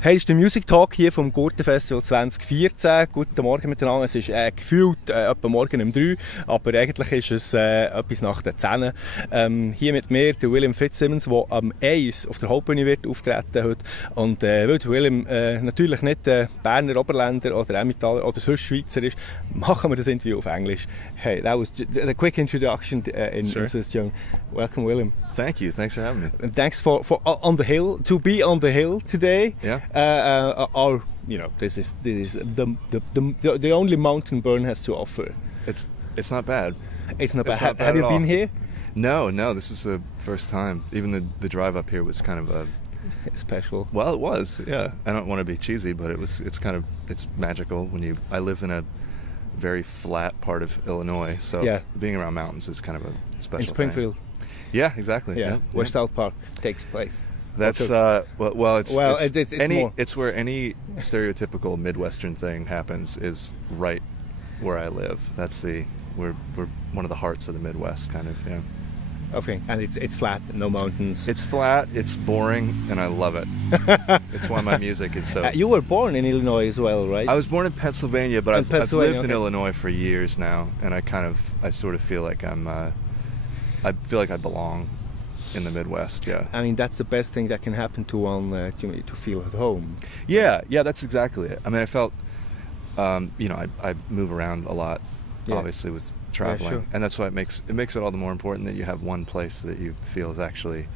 Hey, das ist der Music Talk hier vom Gurtenfestival 2014. Guten Morgen miteinander. Es ist gefühlt etwa morgen um 3, aber eigentlich ist es etwas nach der 10. Hier mit mir der William Fitzsimmons, der am 1 auf der Hauptbühne wird auftreten heute. Und weil der William natürlich nicht Berner Oberländer oder Emmentaler oder sonst Schweizer ist, machen wir das Interview auf Englisch. Hey, that was a quick introduction in Swiss Young. Welcome, William. Thank you. Thanks for having me. And thanks for on the hill to be on the hill today. Yeah. This is the only mountain Bern has to offer. It's not bad. It's not bad. Not bad Have you at been all. here? No. This is the first time. Even the drive up here was kind of Special. Well, it was. Yeah. I don't want to be cheesy, but it's magical when I live in a very flat part of Illinois, so being around mountains is kind of a special in Springfield. thing. Yeah, exactly. Yeah, where South Park takes place. That's it's more. It's where any stereotypical Midwestern thing happens is right where I live. We're one of the hearts of the Midwest, kind of. Yeah. Okay, and it's flat, no mountains. It's flat, it's boring, and I love it. It's why my music is so. You were born in Illinois as well, right? I was born in Pennsylvania, but I've lived in Illinois for years now, and I sort of feel like I feel like I belong in the Midwest. Yeah. I mean, that's the best thing that can happen to one to feel at home. Yeah, that's exactly it. I mean, I felt, I move around a lot, obviously with traveling, and that's why it makes it all the more important that you have one place that you feel is actually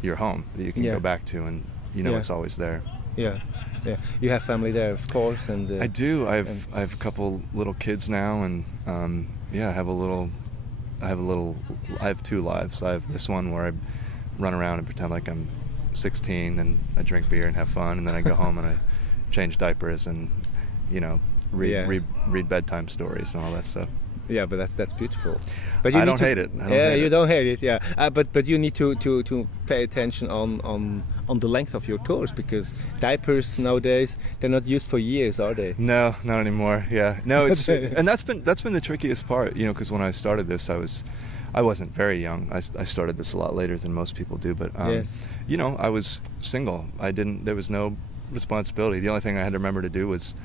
your home, that you can go back to, and it's always there. Yeah. You have family there, of course, and I do. I have a couple little kids now, and I have two lives. I have this one where I run around and pretend like I'm 16 and I drink beer and have fun, and then I go home and I change diapers and read bedtime stories and all that stuff. Yeah, but that's beautiful. But I don't hate it. You don't hate it. Yeah, but you need to pay attention on the length of your tours, because diapers nowadays, they're not used for years, are they? No, not anymore. Yeah, no, it's and that's been the trickiest part. Because when I started this, I wasn't very young. I started this a lot later than most people do. But I was single. There was no responsibility. The only thing I had to remember to do was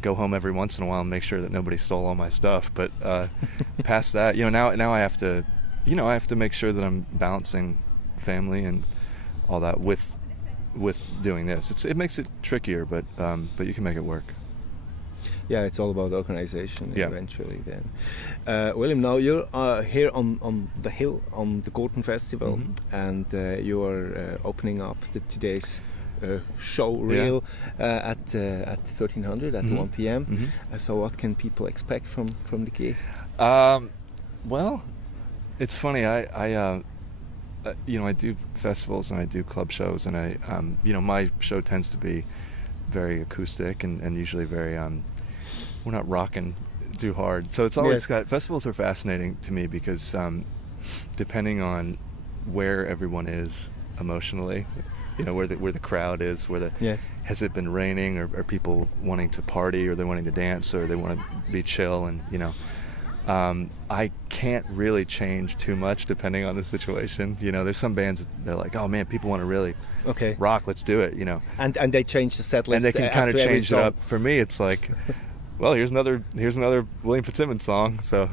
go home every once in a while and make sure that nobody stole all my stuff. But past that, now I have to make sure that I'm balancing family and all that with doing this. It makes it trickier, but you can make it work. Yeah, it's all about organization eventually. Then, William, now you're here on the hill on the Gurtenfestival, and you are opening up today's show reel at 1300 at 1 p.m. So what can people expect from the gig? Well, it's funny. I do festivals and I do club shows, and my show tends to be very acoustic and usually very we're not rocking too hard. So it's always festivals are fascinating to me because depending on where everyone is emotionally, where the crowd is, has it been raining, or are people wanting to party, or they're wanting to dance, or they want to be chill, and I can't really change too much depending on the situation. There's some bands they're like, oh man, people want to really rock, let's do it. And they change the set list, and they can kind of change it up. For me, it's like, well, here's another William Fitzsimmons song. So,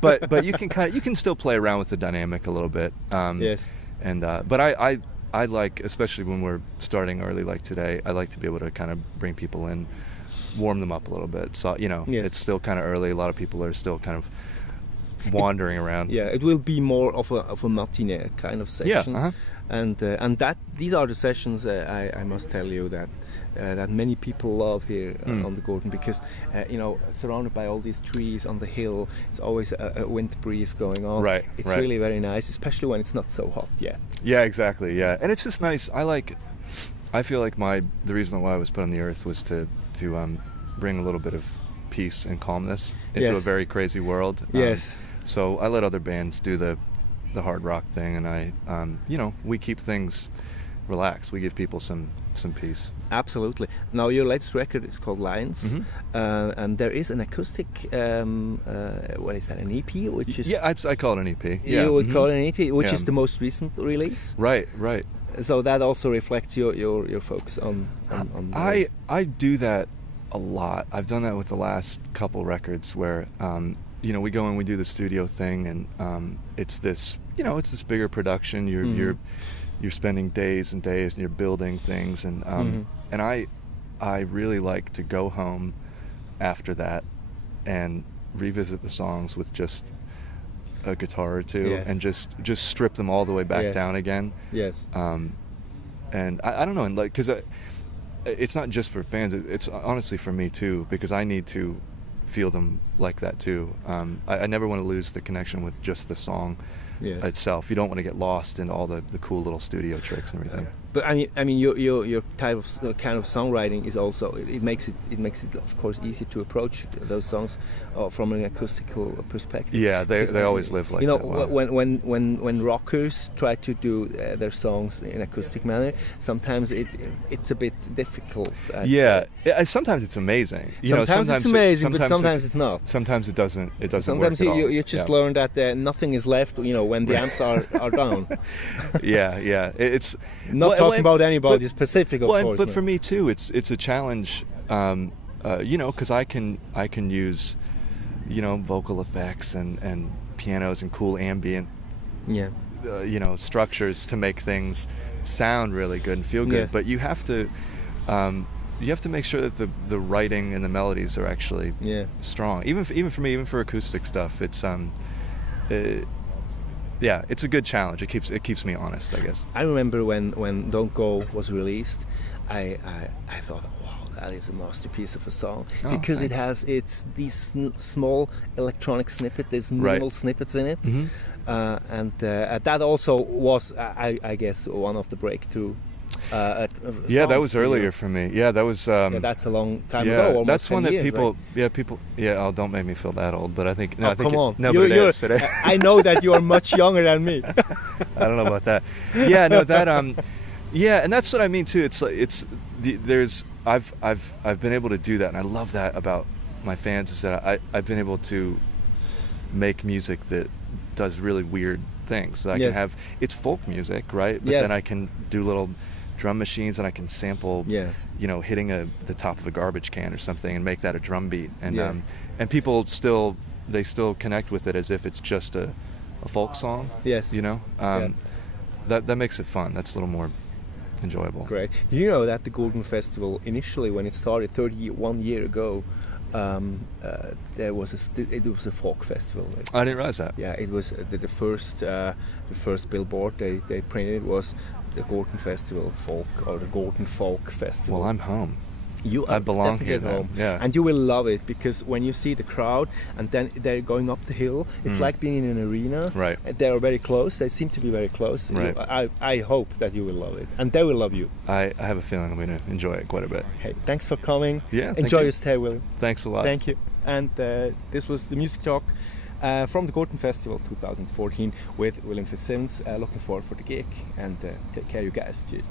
but you can still play around with the dynamic a little bit. But I like, especially when we're starting early like today, I like to be able to kind of bring people in, warm them up a little bit. So, it's still kind of early. A lot of people are still kind of wandering around. Yeah, it will be more of a matinee kind of session. Yeah, and that these are the sessions I must tell you that many people love here on the Gurten, because surrounded by all these trees on the hill, it's always a wind breeze going on. Right. It's really very nice, especially when it's not so hot yet. Yeah, exactly. Yeah, and it's just nice. I feel like the reason why I was put on the earth was to bring a little bit of peace and calmness into a very crazy world. So I let other bands do the hard rock thing, and we keep things relax. We give people some peace. Absolutely. Now your latest record is called Lions, and there is an acoustic. What is that? An EP, which is I call it an EP. You would call it an EP, which is the most recent release. Right. So that also reflects your focus on. I do that a lot. I've done that with the last couple records where we go and we do the studio thing, and it's this bigger production. You're spending days and days, and you're building things, and I really like to go home after that and revisit the songs with just a guitar or two, and just strip them all the way back down again. Yes. And I don't know, and because it's not just for fans. It's honestly for me too, because I need to feel them like that too. I never want to lose the connection with just the song itself. You don't want to get lost in all the cool little studio tricks and everything. But I mean, your kind of songwriting is also it makes it of course easier to approach those songs from an acoustical perspective. Yeah, they always live like that. Wow. when rockers try to do their songs in acoustic manner, sometimes it's a bit difficult. Sometimes it's amazing. Sometimes it's amazing, but sometimes it's not. Sometimes it doesn't. Sometimes work at all. You just learn that nothing is left. When the amps are down. It's not talking about anybody specific, of course. But for me too, it's a challenge. Because I can use, vocal effects and pianos and cool ambient, structures to make things sound really good and feel good. Yes. But you have to make sure that the writing and the melodies are actually strong. Even for me, even for acoustic stuff, it's it's a good challenge. It keeps me honest, I guess. I remember when Don't Go was released, I thought, wow, that is a masterpiece of a song, because thanks. it's these small electronic snippets, there's minimal snippets in it, and that also was, I guess, one of the breakthrough. That was earlier for me. That was. That's a long time ago. Almost that's 10 one that years, people. right? People. Oh, don't make me feel that old. But I think. No, I think come on. No, but it is today. I know that you are much younger than me. I don't know about that. That. And that's what I mean too. I've been able to do that, and I love that about my fans, is that I've been able to make music that does really weird things. So I can have, it's folk music, right? But then I can do little drum machines, and I can sample, hitting the top of a garbage can or something, and make that a drum beat, and people still connect with it as if it's just a folk song. Yes. That makes it fun. That's a little more enjoyable. Great. Do you know that the Gurtenfestival initially, when it started 31 years ago, it was a folk festival. I didn't realize that. Yeah, it was the first billboard they printed was the Gurtenfestival Folk, or the Gurten Folk Festival. Well, I'm home. I belong here home. Yeah. And you will love it, because when you see the crowd and then they're going up the hill, it's like being in an arena. Right. They are very close. They seem to be very close. Right. I hope that you will love it, and they will love you. I have a feeling I'm going to enjoy it quite a bit. Hey, thanks for coming. Yeah. Enjoy your stay, William. Thanks a lot. Thank you. And this was the Music Talk from the Gurtenfestival 2014 with William Fitzsimmons. Looking forward for the gig, and take care, you guys. Cheers.